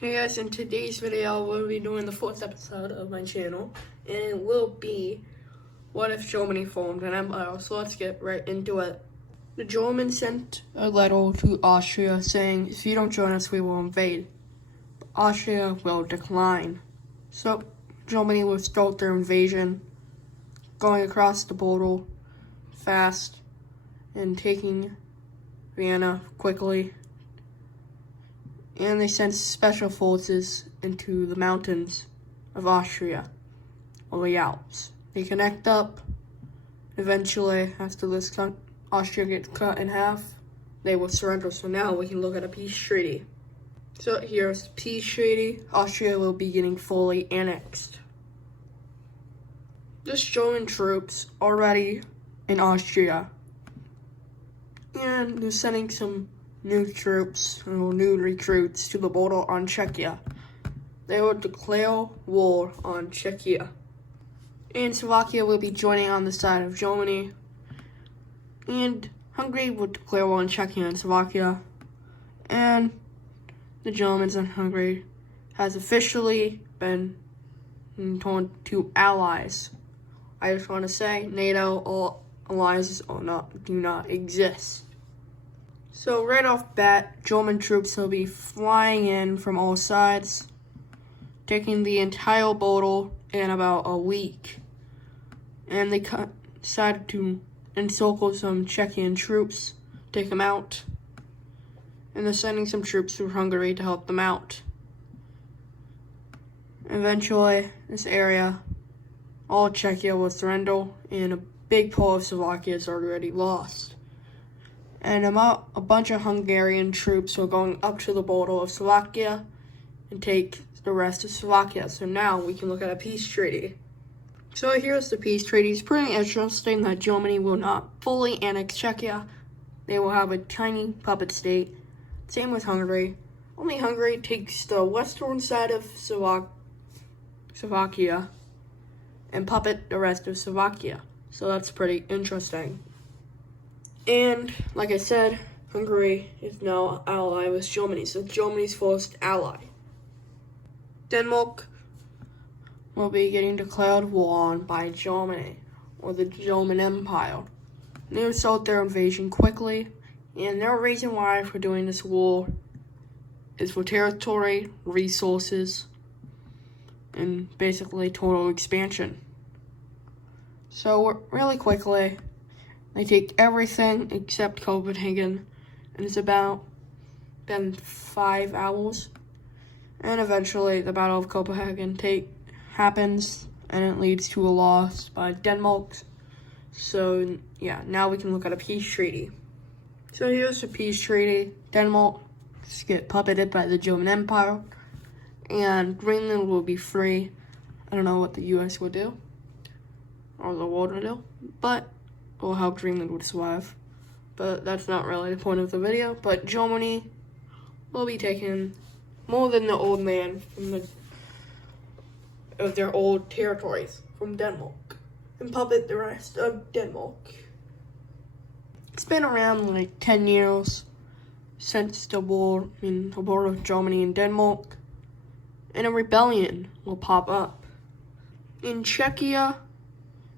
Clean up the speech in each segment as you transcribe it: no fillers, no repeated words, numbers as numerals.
Hey guys, in today's video, we'll be doing the fourth episode of my channel, and it will be what if Germany formed an empire. So let's get right into it. The Germans sent a letter to Austria saying, if you don't join us, we will invade. Austria will decline. So Germany will start their invasion, going across the border fast and taking Vienna quickly. And they sent special forces into the mountains of Austria, or the Alps. They connect up. Eventually, after this Austria gets cut in half, they will surrender. So now we can look at a peace treaty. So here's the peace treaty. Austria will be getting fully annexed. There's German troops already in Austria. And they're sending some new troops, or new recruits, to the border on Czechia. They will declare war on Czechia. And Slovakia will be joining on the side of Germany. And Hungary will declare war on Czechia and Slovakia. And the Germans and Hungary has officially been turned to allies. I just want to say, NATO or alliances do not exist. So right off bat, German troops will be flying in from all sides, taking the entire border in about a week. And they decided to encircle some Czechian troops, take them out. And they're sending some troops through Hungary to help them out. Eventually, this area, all of Czechia will surrender, and a big part of Slovakia is already lost. And a bunch of Hungarian troops are going up to the border of Slovakia and take the rest of Slovakia. So now we can look at a peace treaty. So here's the peace treaty. It's pretty interesting that Germany will not fully annex Czechia. They will have a tiny puppet state. Same with Hungary. Only Hungary takes the western side of Slovakia and puppet the rest of Slovakia. So that's pretty interesting. And, like I said, Hungary is now ally with Germany, so Germany's first ally. Denmark will be getting declared war on by Germany, or the German Empire. They will start their invasion quickly, and their reason why for doing this war is for territory, resources, and basically total expansion. So, really quickly, they take everything except Copenhagen, and it's about been 5 hours. And eventually, the Battle of Copenhagen happens, and it leads to a loss by Denmark. So, yeah, now we can look at a peace treaty. So here's the peace treaty. Denmark get puppeted by the German Empire, and Greenland will be free. I don't know what the U.S. would do, or the world would do, but or how Greenland would survive. But that's not really the point of the video. But Germany will be taking more than the old man of their old territories from Denmark and puppet the rest of Denmark. It's been around like 10 years since the war of Germany and Denmark, and a rebellion will pop up. In Czechia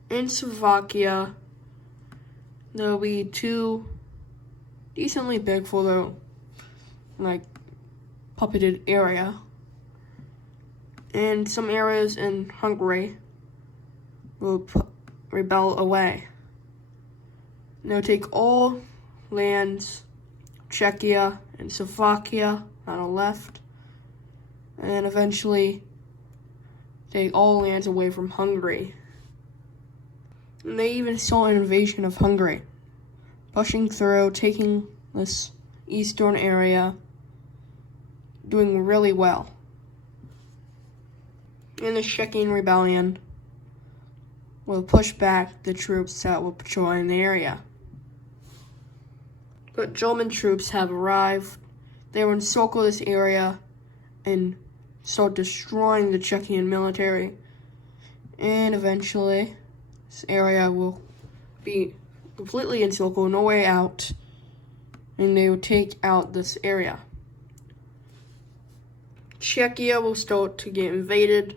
and Slovakia, there'll be two decently big for the puppeted area. And some areas in Hungary will rebel away. They'll take all lands, Czechia and Slovakia on the left, and eventually take all lands away from Hungary. And they even saw an invasion of Hungary, pushing through, taking this eastern area, doing really well. And the Czechian rebellion will push back the troops that were patrolling the area. But German troops have arrived. They will encircle this area and start destroying the Czechian military. And eventually, this area will be completely encircled, no way out, and they will take out this area. Czechia will start to get invaded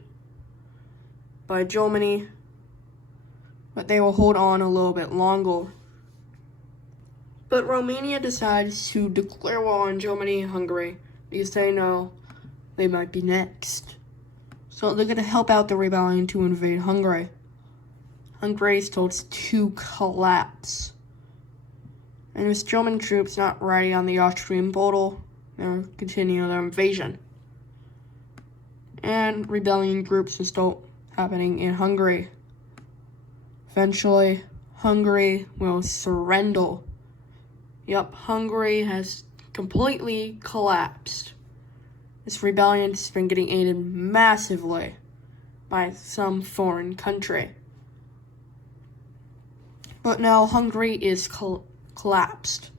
by Germany, but they will hold on a little bit longer. But Romania decides to declare war on Germany and Hungary because they know they might be next. So they're going to help out the rebellion to invade Hungary. Hungary starts to collapse. And with German troops not ready on the Austrian border, they'll continue their invasion. And rebellion groups will start happening in Hungary. Eventually, Hungary will surrender. Yep, Hungary has completely collapsed. This rebellion has been getting aided massively by some foreign country. But now Hungary is collapsed.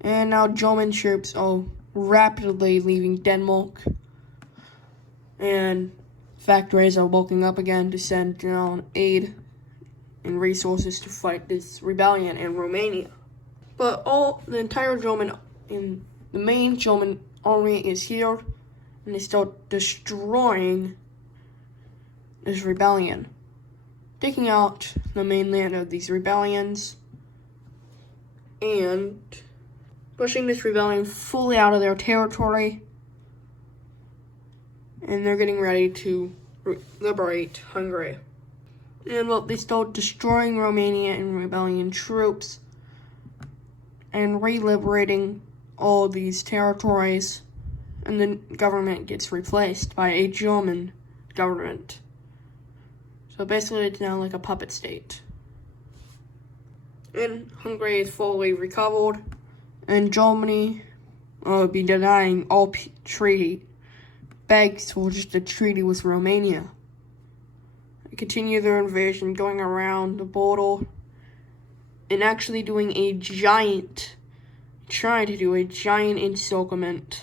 And now German troops are rapidly leaving Denmark. And factories are waking up again to send down aid and resources to fight this rebellion in Romania. But the main German army is here, and they start destroying this rebellion, taking out the mainland of these rebellions, and pushing this rebellion fully out of their territory, and they're getting ready to liberate Hungary. And they start destroying Romania and rebellion troops, and re-liberating all these territories, and the government gets replaced by a German government. So basically it's now like a puppet state. And Hungary is fully recovered, and Germany will be denying all treaty, begs for just a treaty with Romania. They continue their invasion, going around the border, and actually trying to do a giant encirclement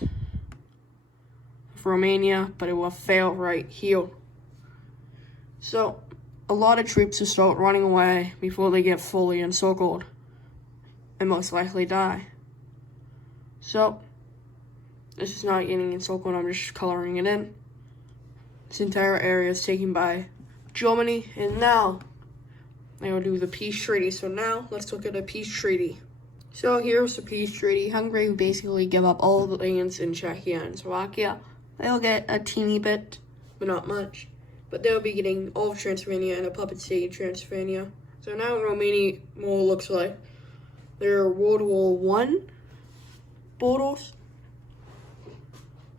of Romania, but it will fail right here. So, a lot of troops will start running away before they get fully encircled, and most likely die. So, this is not getting encircled, I'm just coloring it in. This entire area is taken by Germany, and now they will do the peace treaty. So now, let's look at a peace treaty. So here's the peace treaty. Hungary will basically give up all the lands in Czechia and Slovakia. They'll get a teeny bit, but not much. But they'll be getting all of Transylvania and a puppet state in Transylvania. So now Romania more looks like their World War I borders.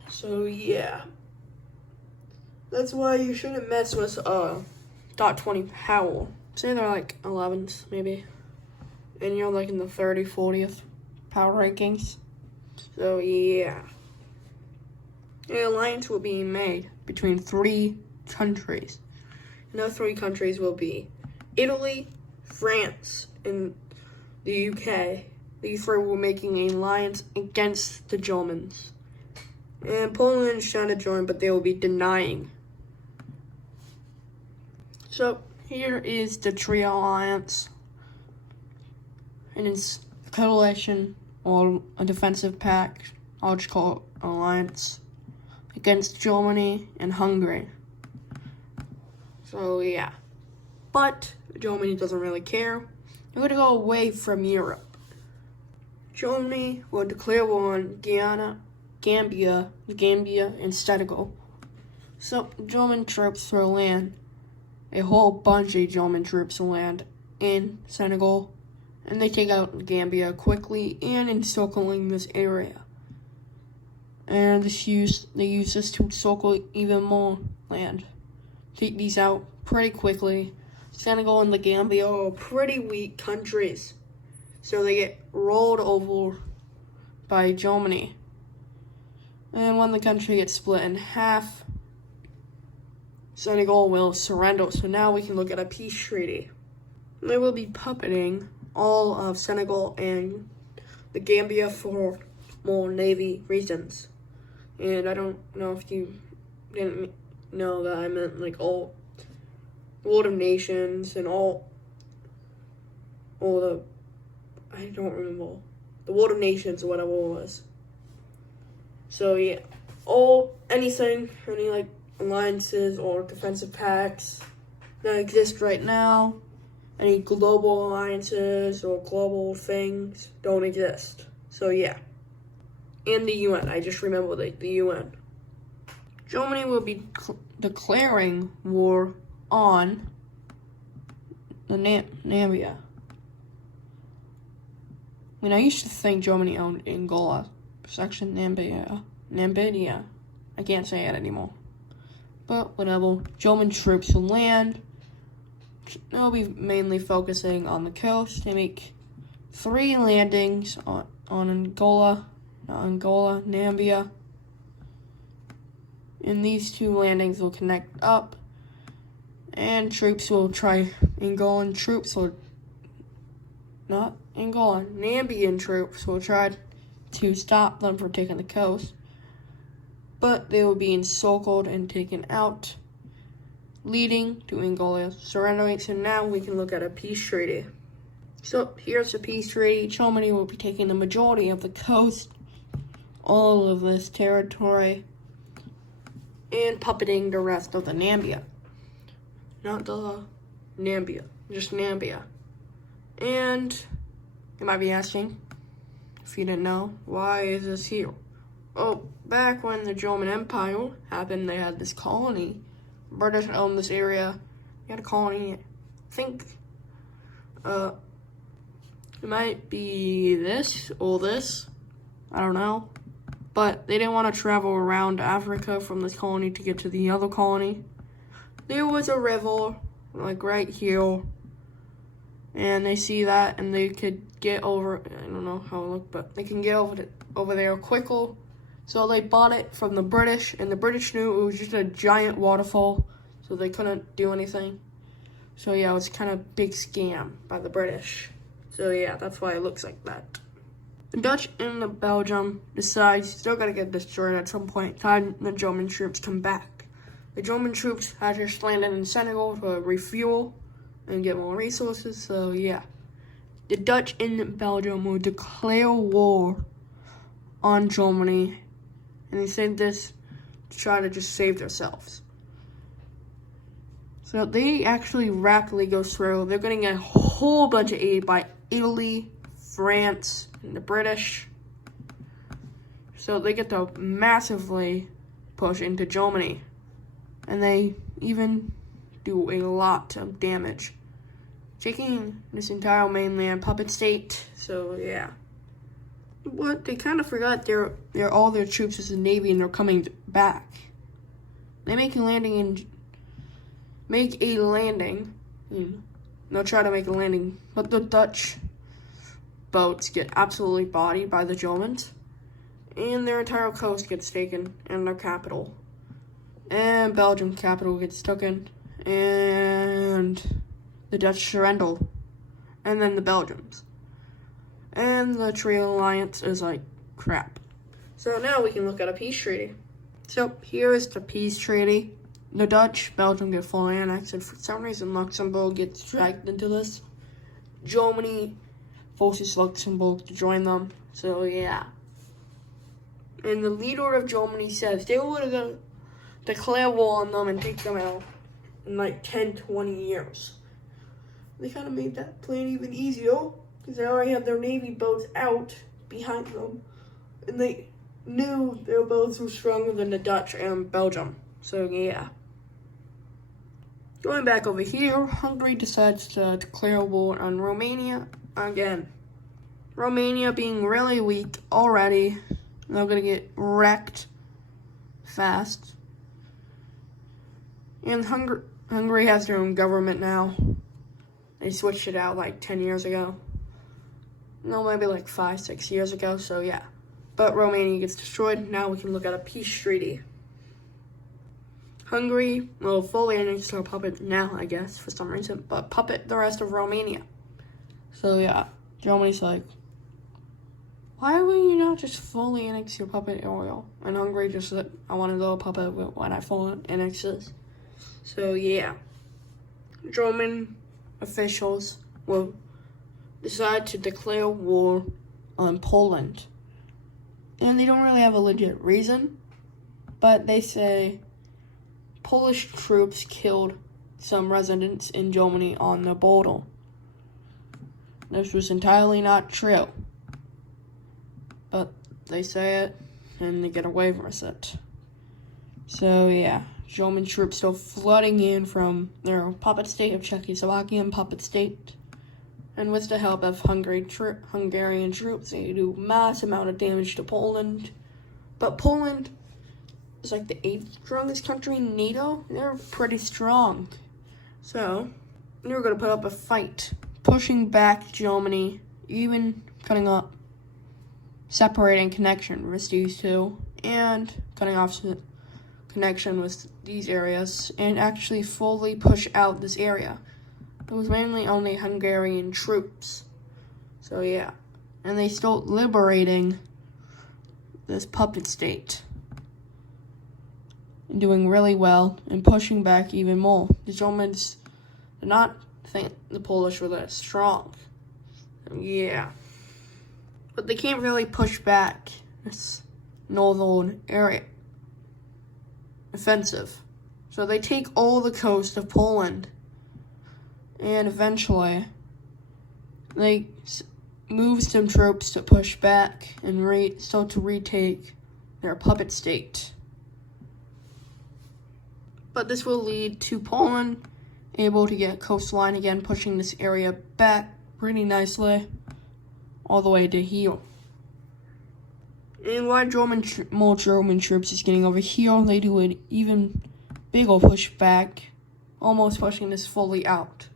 So yeah. That's why you shouldn't mess with dot 20 Powell. Say they're like 11s, maybe. And you're like in the 30th, 40th power rankings. So, yeah. An alliance will be made between 3 countries. And those 3 countries will be Italy, France, and the UK. These 3 were making an alliance against the Germans. And Poland is trying to join, but they will be denying. So, here is the Trio Alliance, and it's a coalition or a defensive pact, I'll just call it an alliance, against Germany and Hungary. So yeah, but Germany doesn't really care. They're going to go away from Europe. Germany will declare war on Gambia, and Senegal. So German troops will land. A whole bunch of German troops will land in Senegal, and they take out Gambia quickly and encircling this area. And they use this to encircle even more land. Take these out pretty quickly. Senegal and the Gambia are pretty weak countries, so they get rolled over by Germany. And when the country gets split in half, Senegal will surrender. So now we can look at a peace treaty. They will be puppeting all of Senegal and the Gambia for more navy reasons. And I don't know if you didn't know that I meant like all World of Nations and all the, I don't remember, the World of Nations or whatever it was. So yeah, any like alliances or defensive pacts that exist right now, any global alliances or global things don't exist. So yeah. And the UN, I just remembered the UN. Germany will be declaring war on the Namibia. I mean, I used to think Germany owned Angola, section Namibia. I can't say it anymore. But whatever. German troops will land. They'll be mainly focusing on the coast. They make 3 landings on Namibia. And these 2 landings will connect up. And Nambian troops will try to stop them from taking the coast. But they will be encircled and taken out, leading to Angola surrendering. So now we can look at a peace treaty. So here's the peace treaty. Germany will be taking the majority of the coast, all of this territory, and puppeting the rest of the Namibia. Not the Namibia, just Namibia. And you might be asking, if you didn't know, why is this here? Oh, back when the German Empire happened, they had this colony. British owned this area. They had a colony. I think it might be this or this. I don't know. But they didn't want to travel around Africa from this colony to get to the other colony. There was a river, like right here. And they see that, and they could get over. I don't know how it looked, but they can get over there quicker. So they bought it from the British, and the British knew it was just a giant waterfall, so they couldn't do anything. So yeah, it was kind of a big scam by the British. So yeah, that's why it looks like that. The Dutch and the Belgium decide still gotta get destroyed at some point in time. The German troops come back. The German troops had just landed in Senegal to refuel and get more resources. So yeah, the Dutch and Belgium will declare war on Germany. And they said this to try to just save themselves. So they actually rapidly go through. They're getting a whole bunch of aid by Italy, France, and the British. So they get to massively push into Germany. And they even do a lot of damage, taking this entire mainland puppet state. So yeah. But they kind of forgot they're all their troops is the Navy, and they're coming back. They make a landing. They'll try to make a landing, but the Dutch boats get absolutely bodied by the Germans, and their entire coast gets taken, and their capital. And Belgium capital gets taken, and the Dutch surrender, and then the Belgians. And the Treaty Alliance is like crap. So now we can look at a peace treaty. So here is the peace treaty. The Dutch, Belgium get fully annexed, and for some reason Luxembourg gets dragged into this. Germany forces Luxembourg to join them. So yeah. And the leader of Germany says they were going to declare war on them and take them out in like 10, 20 years. They kind of made that plan even easier, because they already had their Navy boats out behind them, and they knew their boats were stronger than the Dutch and Belgium. So yeah. Going back over here, Hungary decides to declare war on Romania again. Romania being really weak already, they're gonna get wrecked fast. And Hungary has their own government now. They switched it out like 10 years ago. No, maybe like 5, 6 years ago, so yeah. But Romania gets destroyed. Now we can look at a peace treaty. Hungary will fully annex to a puppet now, I guess, for some reason, but puppet the rest of Romania. So yeah, Germany's like, why will you not just fully annex your puppet area? And Hungary just said, I want to go a puppet when I fully annex this. So yeah, German officials will decide to declare war on Poland. And they don't really have a legit reason, but they say Polish troops killed some residents in Germany on the border. This was entirely not true, but they say it and they get away with it. So yeah, German troops still flooding in from their puppet state of Czechoslovakia and puppet state. And with the help of Hungarian troops, they do mass amount of damage to Poland. But Poland is like the 8th strongest country in NATO. They're pretty strong. So, they're going to put up a fight, pushing back Germany, even cutting up, separating connection with these two, and cutting off connection with these areas, and actually fully push out this area. It was mainly only Hungarian troops. So yeah. And they still liberating this puppet state. And doing really well and pushing back even more. The Germans did not think the Polish were that strong. Yeah. But they can't really push back this northern area. Offensive. So they take all the coast of Poland. And eventually, they move some troops to push back and start to retake their puppet state. But this will lead to Poland able to get coastline again, pushing this area back pretty nicely all the way to here. And while more German troops is getting over here, they do an even bigger pushback, almost pushing this fully out.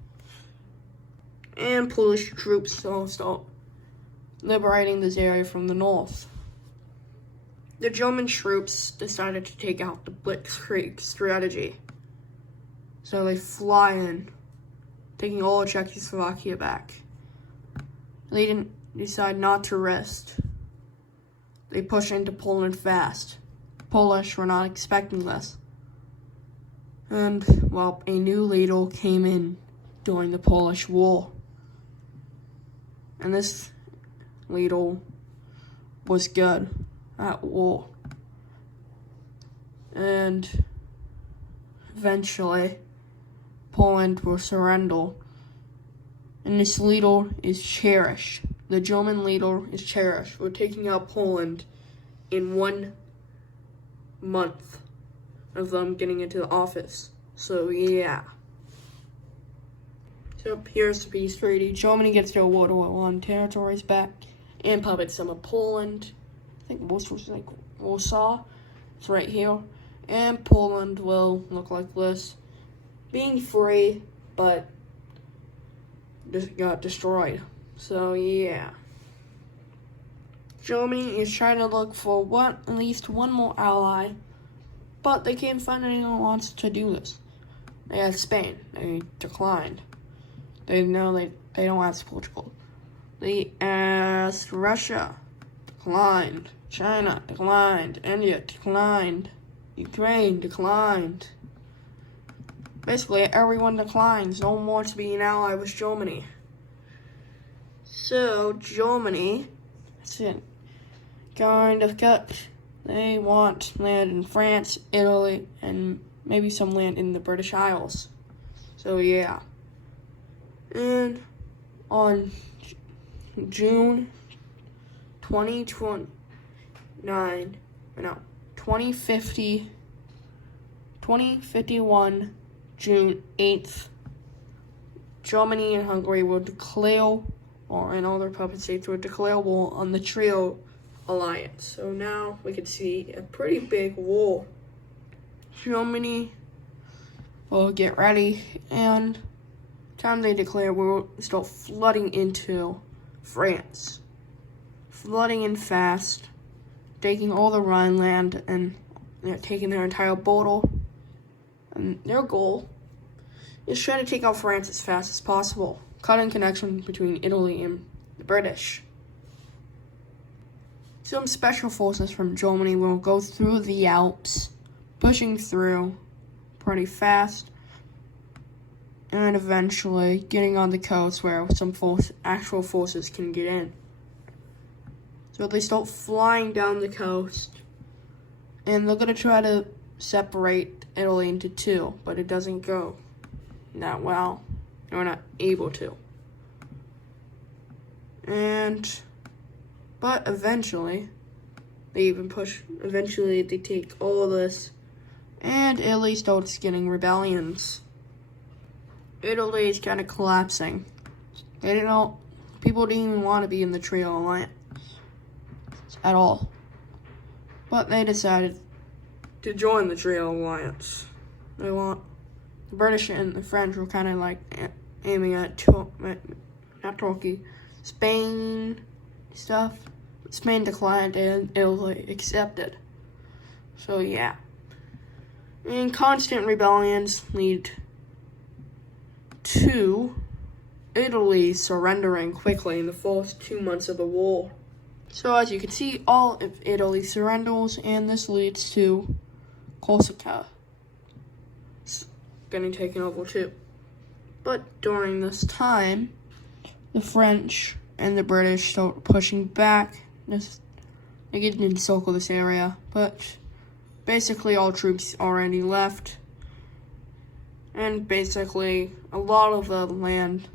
And Polish troops also liberating this area from the north. The German troops decided to take out the Blitzkrieg strategy. So they fly in, taking all of Czechoslovakia back. They didn't decide not to rest. They push into Poland fast. Polish were not expecting this. And, well, a new leader came in during the Polish War. And this leader was good at war. And eventually, Poland will surrender. And this leader is cherished. The German leader is cherished. We're taking out Poland in 1 month of them getting into the office. So, yeah. So here's the peace treaty. Germany gets their World War I territories back and puppets some of Poland. I think most was like Warsaw. It's right here. And Poland will look like this. Being free, but just got destroyed. So yeah. Germany is trying to look for at least one more ally, but they can't find anyone who wants to do this. They had Spain. They declined. They don't ask Portugal. They asked Russia. Declined. China declined. India declined. Ukraine declined. Basically, everyone declines. No one wants to be an ally with Germany. So, Germany, that's it. Kind of cut. They want land in France, Italy, and maybe some land in the British Isles. So, yeah. And on June 2051, June 8th, Germany and Hungary will declare, and other puppet states will declare war on the Trio Alliance. So now we can see a pretty big war. Germany will get ready, and time they declare, we'll start flooding into France. Flooding in fast, taking all the Rhineland, and they're taking their entire border. And their goal is trying to take out France as fast as possible, cutting connection between Italy and the British. Some special forces from Germany will go through the Alps, pushing through pretty fast, and eventually getting on the coast where some actual forces can get in. So they start flying down the coast, And they're going to try to separate Italy into two, but it doesn't go that well. They're not able to. But eventually, they take all of this, and Italy starts getting rebellions. Italy is kind of collapsing. People didn't even want to be in the Trio Alliance at all. But they decided to join the Trio Alliance. The British and the French were kind of like aiming at not Turkey, Spain stuff. Spain declined and Italy accepted. So yeah. And constant rebellions lead to Italy surrendering quickly in the first 2 months of the war. So as you can see, all of Italy surrenders, and this leads to Corsica getting taken over too. But during this time, the French and the British start pushing back. They get to encircle this area, but basically all troops already left. And basically, a lot of the land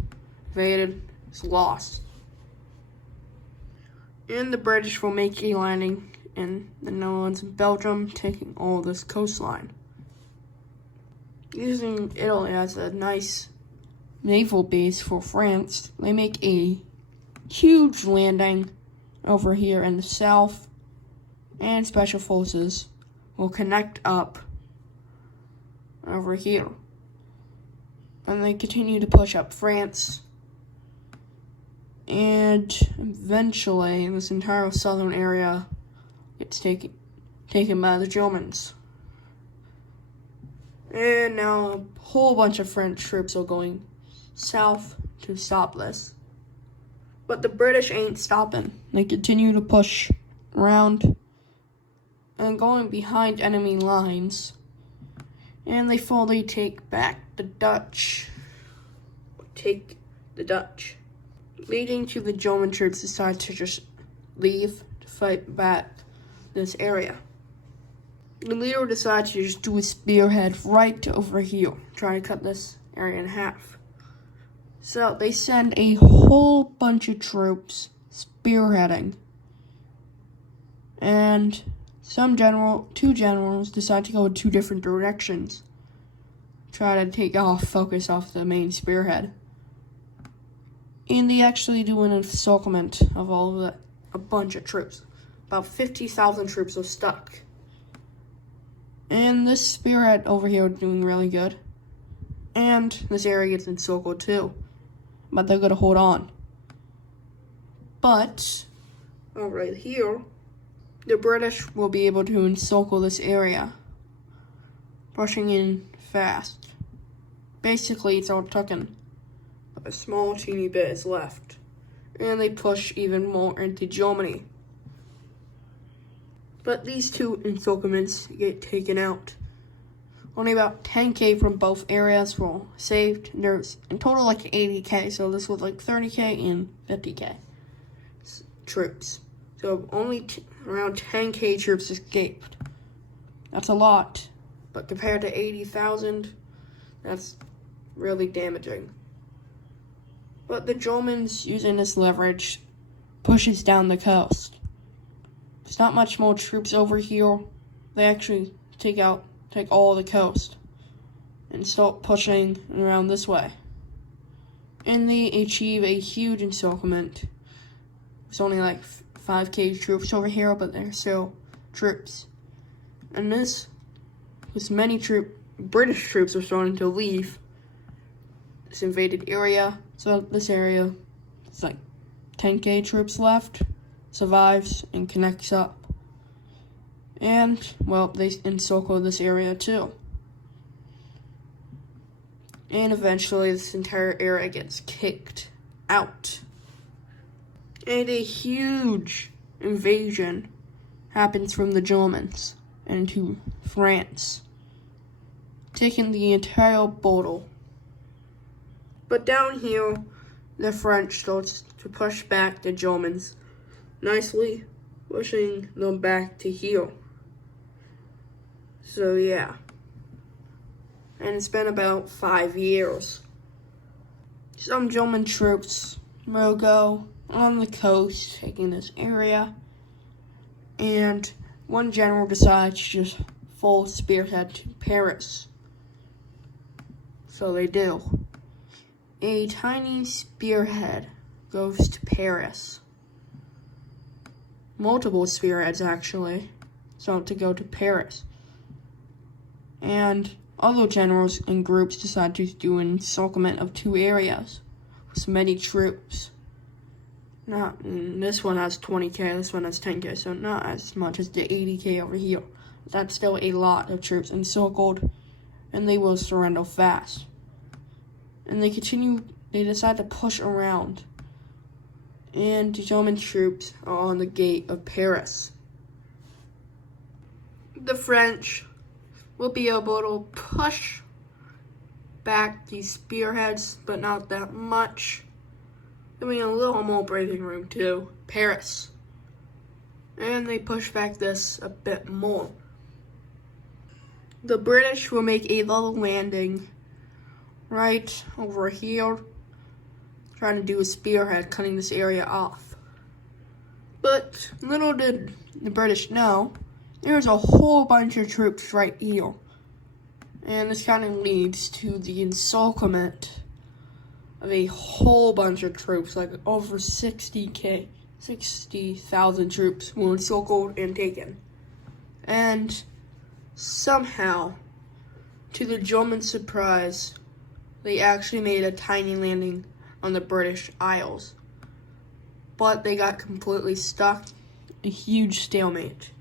invaded is lost. And the British will make a landing in the Netherlands and Belgium, taking all this coastline. Using Italy as a nice naval base for France, they make a huge landing over here in the south, and special forces will connect up over here. And they continue to push up France, and eventually this entire southern area gets taken by the Germans. And now a whole bunch of French troops are going south to stop this. But the British ain't stopping. They continue to push around and going behind enemy lines. And they fully take back the Dutch. Leading to the German troops decide to just leave to fight back this area. The leader decides to just do a spearhead right over here, trying to cut this area in half. So they send a whole bunch of troops spearheading. And two generals decide to go in two different directions. Try to take focus off the main spearhead. And they actually do an encirclement of a bunch of troops. About 50,000 troops are stuck. And this spearhead over here is doing really good. And this area gets encircled too. But they're going to hold on. But, right here, the British will be able to encircle this area, pushing in fast. Basically, it's all taken. A small teeny bit is left. And they push even more into Germany. But these two encirclements get taken out. Only about 10k from both areas were saved. There's in total like 80k, so this was like 30k and 50k troops. So only around 10k troops escaped. That's a lot, but compared to 80,000, that's really damaging. But the Germans, using this leverage, pushes down the coast. There's not much more troops over here. They actually take all the coast and start pushing around this way. And they achieve a huge encirclement. There's only like 5k troops over here, but they're still troops. And this many British troops are starting to leave this invaded area. So this area, it's like 10k troops left, survives and connects up. And, well, they encircle this area too. And eventually this entire area gets kicked out. And a huge invasion happens from the Germans into France, taking the entire border. But down here, the French starts to push back the Germans, nicely pushing them back to here. So yeah. And it's been about 5 years. Some German troops will go on the coast, taking this area, and one general decides to just full spearhead to Paris. So they do. A tiny spearhead goes to Paris. Multiple spearheads, actually, so to go to Paris. And other generals and groups decide to do an encirclement of 2 areas with many troops. This one has 20k, this one has 10k, so not as much as the 80k over here. That's still a lot of troops encircled, and they will surrender fast. And they decide to push around. And the German troops are on the gate of Paris. The French will be able to push back these spearheads, but not that much. Giving a little more breathing room to Paris. And they push back this a bit more. The British will make a little landing right over here, trying to do a spearhead, cutting this area off. But little did the British know, there's a whole bunch of troops right here. And this kind of leads to the encirclement of a whole bunch of troops, like over 60,000 troops were encircled and taken. And somehow, to the German surprise, they actually made a tiny landing on the British Isles. But they got completely stuck, a huge stalemate.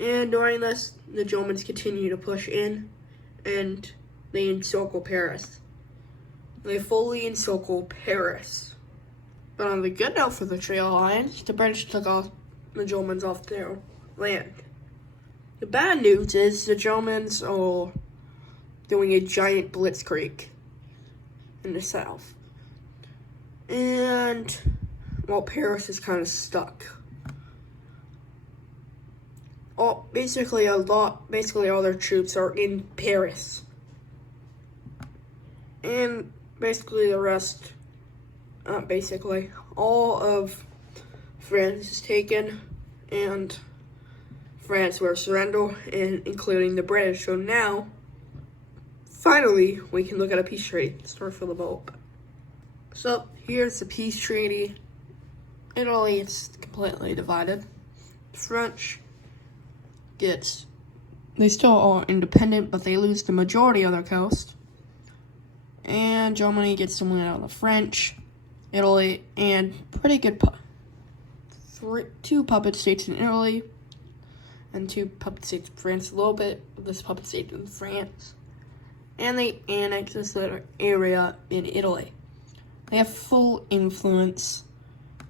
And during this, the Germans continue to push in, and they encircle Paris. They fully encircle Paris. But on the good note for the Triple Alliance, the British took off the Germans off their land. The bad news is the Germans are doing a giant blitzkrieg in the south. And, well, Paris is kind of stuck. Basically all their troops are in Paris. And basically the rest, all of France is taken, and France will surrender, including the British. So now, finally, we can look at a peace treaty. Start for the vote. So here's the peace treaty. Italy is completely divided. The French they still are independent, but they lose the majority of their coast. And Germany gets the win out of the French, Italy, and pretty good 2 puppet states in Italy, and 2 puppet states in France, a little bit of this puppet state in France. And they annex this little area in Italy. They have full influence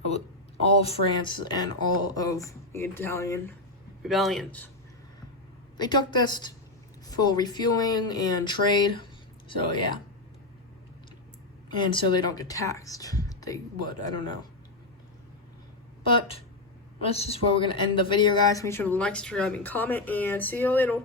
of all France and all of the Italian rebellions. They took this for refueling and trade, so yeah. And so they don't get taxed. They would, I don't know. But this is where we're going to end the video, guys. Make sure to like, subscribe, and comment, and see you later.